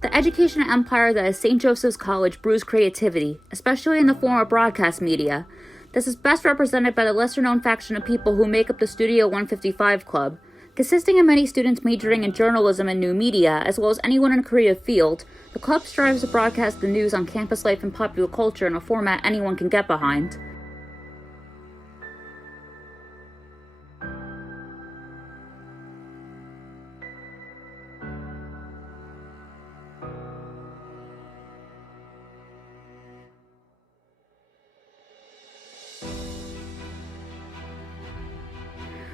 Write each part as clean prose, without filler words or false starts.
The education empire that is St. Joseph's College brews creativity, especially in the form of broadcast media. This is best represented by the lesser-known faction of people who make up the Studio 155 Club. Consisting of many students majoring in journalism and new media, as well as anyone in a creative field, the club strives to broadcast the news on campus life and popular culture in a format anyone can get behind.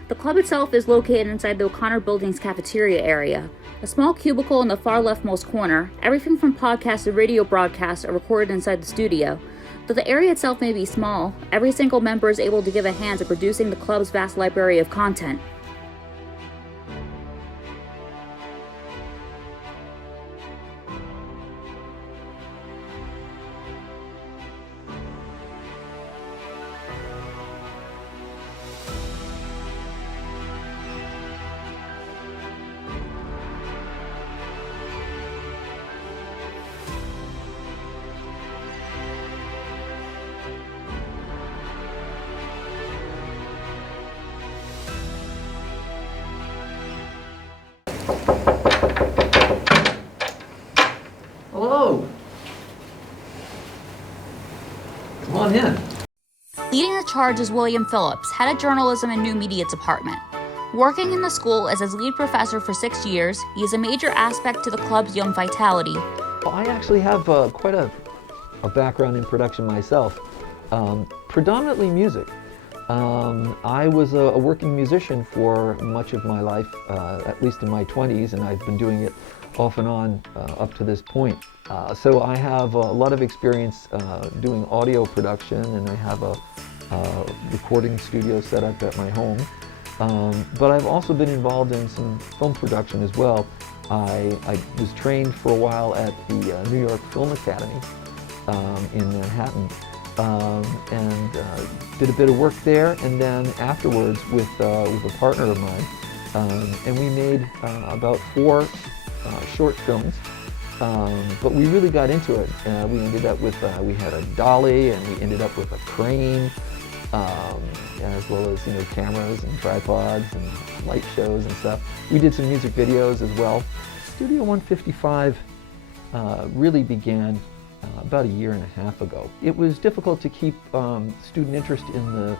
The club itself is located inside the O'Connor Building's cafeteria area. A small cubicle in the far leftmost corner, everything from podcasts to radio broadcasts are recorded inside the studio. Though the area itself may be small, every single member is able to give a hand to producing the club's vast library of content. Hello. Come on in. Leading the charge is William Phillips, head of journalism and new media department. Working in the school as its lead professor for 6 years, he is a major aspect to the club's young vitality. Well, I actually have quite a background in production myself, predominantly music. I was a working musician for much of my life, at least in my 20s, and I've been doing it off and on up to this point. So I have a lot of experience doing audio production, and I have a recording studio set up at my home. But I've also been involved in some film production as well. I was trained for a while at the New York Film Academy in Manhattan, and did a bit of work there, and then afterwards with a partner of mine, and we made about 4 short films, but we really got into it. We ended up with, we had a dolly, and we ended up with a crane, as well as, cameras and tripods and light shows and stuff. We did some music videos as well. Studio 155 really began about 1.5 years ago. It was difficult to keep student interest in the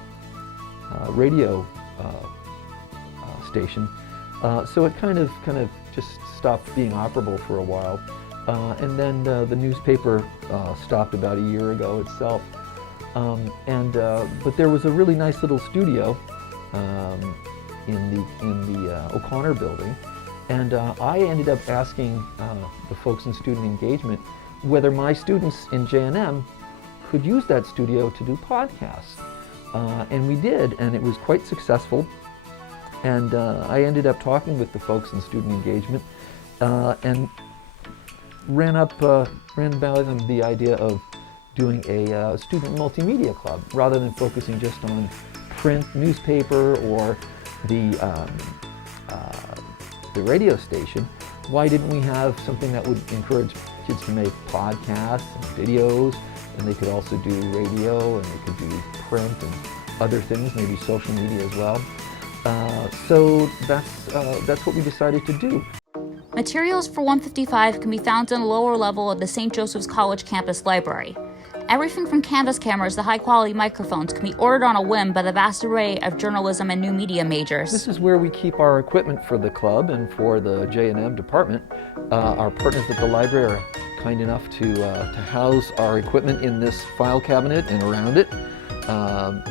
radio station, so it kind of just stopped being operable for a while, and then the newspaper stopped about 1 year ago itself. But there was a really nice little studio in the O'Connor building, and I ended up asking the folks in student engagement whether my students in JNM could use that studio to do podcasts. And we did, and it was quite successful. And I ended up talking with the folks in student engagement and ran by them the idea of doing a student multimedia club, rather than focusing just on print newspaper or the radio station. Why didn't we have something that would encourage kids to make podcasts and videos, and they could also do radio, and they could do print and other things, maybe social media as well. So that's what we decided to do. Materials for 155 can be found in the lower level of the St. Joseph's College campus library. Everything from canvas cameras to high-quality microphones can be ordered on a whim by the vast array of journalism and new media majors. This is where we keep our equipment for the club and for the J&M department. Our partners at the library are kind enough to house our equipment in this file cabinet and around it.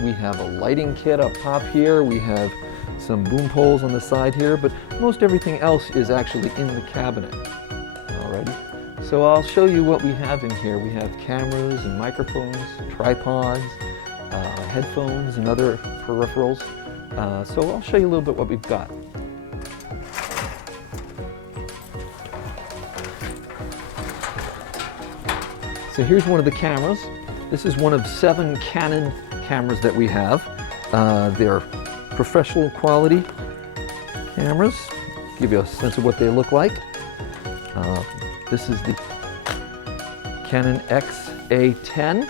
We have a lighting kit up top here. We have some boom poles on the side here, but most everything else is actually in the cabinet. Alrighty. So I'll show you what we have in here. We have cameras and microphones, tripods, headphones and other peripherals. So I'll show you a little bit what we've got. So here's one of the cameras. This is one of 7 Canon cameras that we have. They're professional quality cameras. Give you a sense of what they look like. This is the Canon XA10.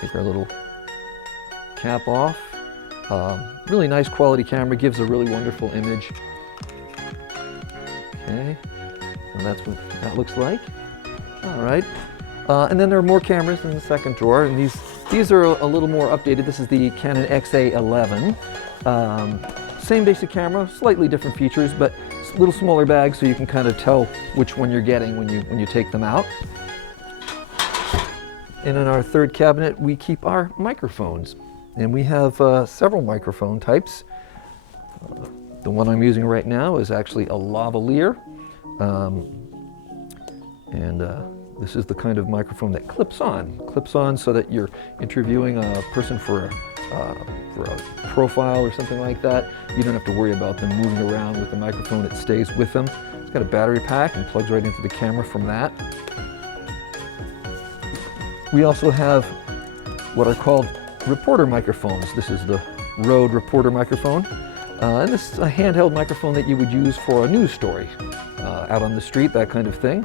Take our little cap off. Really nice quality camera, gives a really wonderful image. Okay, so that's what that looks like. All right, and then there are more cameras in the second drawer, and these are a little more updated. This is the Canon XA11. Same basic camera, slightly different features, but a little smaller bag, so you can kind of tell which one you're getting when you take them out. And in our third cabinet, we keep our microphones. And we have several microphone types. The one I'm using right now is actually a lavalier. This is the kind of microphone that clips on so that you're interviewing a person for a profile or something like that. You don't have to worry about them moving around with the microphone. It stays with them. It's got a battery pack and plugs right into the camera from that. We also have what are called reporter microphones. This is the Rode reporter microphone. And this is a handheld microphone that you would use for a news story out on the street, that kind of thing.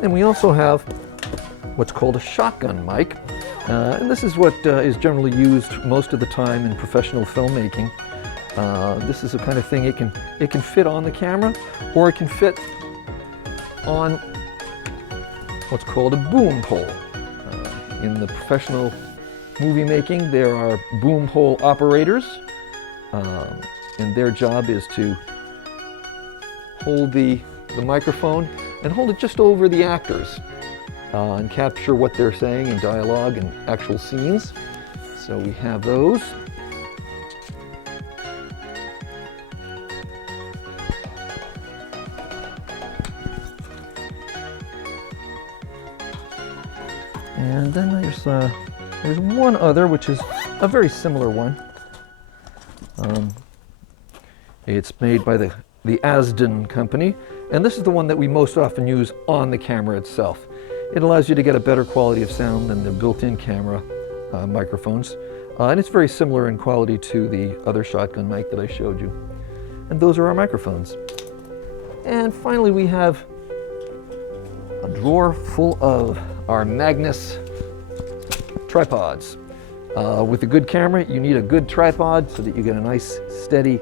And we also have what's called a shotgun mic. And this is what is generally used most of the time in professional filmmaking. This is the kind of thing it can fit on the camera, or it can fit on what's called a boom pole. In the professional movie making, there are boom pole operators, and their job is to hold the microphone and hold it just over the actors and capture what they're saying in dialogue and actual scenes. So we have those. And then there's one other, which is a very similar one. It's made by the Asden company, and this is the one that we most often use on the camera itself. It allows you to get a better quality of sound than the built-in camera microphones, and it's very similar in quality to the other shotgun mic that I showed you. And those are our microphones. And finally, we have a drawer full of our Magnus tripods. With a good camera, you need a good tripod so that you get a nice steady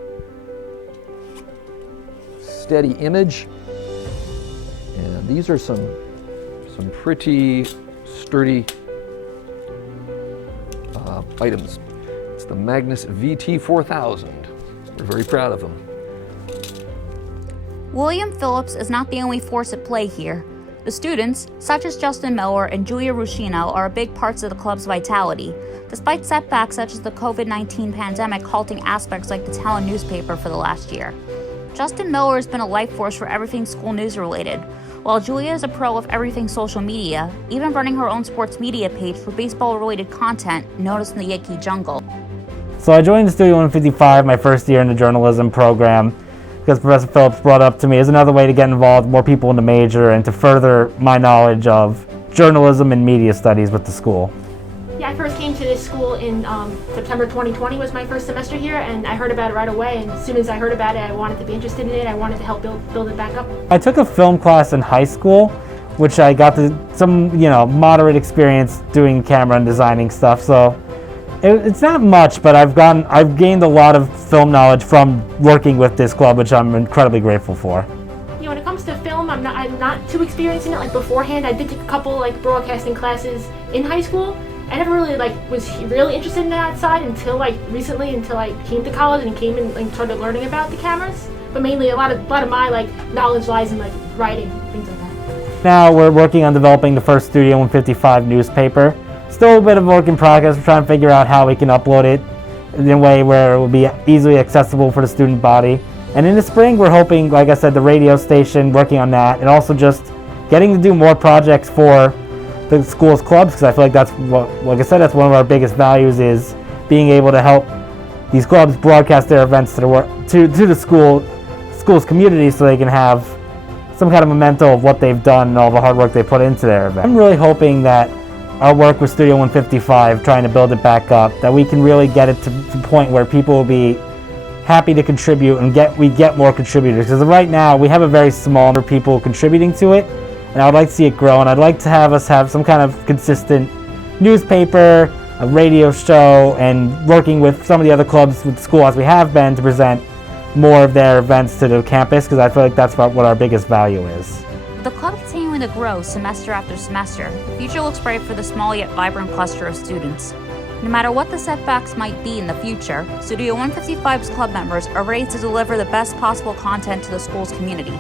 image. And these are some pretty sturdy items. It's the Magnus VT4000. We're very proud of them. William Phillips is not the only force at play here. The students, such as Justin Miller and Julia Ruscino, are big parts of the club's vitality, despite setbacks such as the COVID-19 pandemic halting aspects like the town newspaper for the last year. Justin Miller has been a life force for everything school news related, while Julia is a pro of everything social media, even running her own sports media page for baseball-related content known as the Yankee Jungle. So I joined Studio 155 my first year in the journalism program, because Professor Phillips brought up to me as another way to get involved, more people in the major, and to further my knowledge of journalism and media studies with the school. Yeah, I first came to this school in September 2020 was my first semester here, and I heard about it right away, and as soon as I heard about it, I wanted to be interested in it. I wanted to help build it back up. I took a film class in high school, which I got some moderate experience doing camera and designing stuff, so it's not much, but I've gained a lot of film knowledge from working with this club, which I'm incredibly grateful for. When it comes to film, I'm not too experienced in it. Like beforehand, I did take a couple broadcasting classes in high school. I never really was really interested in that side until recently, until I came to college and came and started learning about the cameras. But mainly a lot of my knowledge lies in writing, things like that. Now we're working on developing the first Studio 155 newspaper. Still a bit of a work in progress. We're trying to figure out how we can upload it in a way where it will be easily accessible for the student body. And in the spring, we're hoping, like I said, the radio station, working on that, and also just getting to do more projects for the school's clubs, because I feel like that's that's one of our biggest values, is being able to help these clubs broadcast their events to the school's community, so they can have some kind of memento of what they've done and all the hard work they put into their event. I'm really hoping that our work with Studio 155, trying to build it back up, that we can really get it to the point where people will be happy to contribute and we get more contributors, because right now we have a very small number of people contributing to it, and I would like to see it grow, and I'd like to have us have some kind of consistent newspaper, a radio show, and working with some of the other clubs with the school as we have been to present more of their events to the campus, because I feel like that's what our biggest value is. With the club continuing to grow semester after semester, the future looks bright for the small yet vibrant cluster of students. No matter what the setbacks might be in the future, Studio 155's club members are ready to deliver the best possible content to the school's community.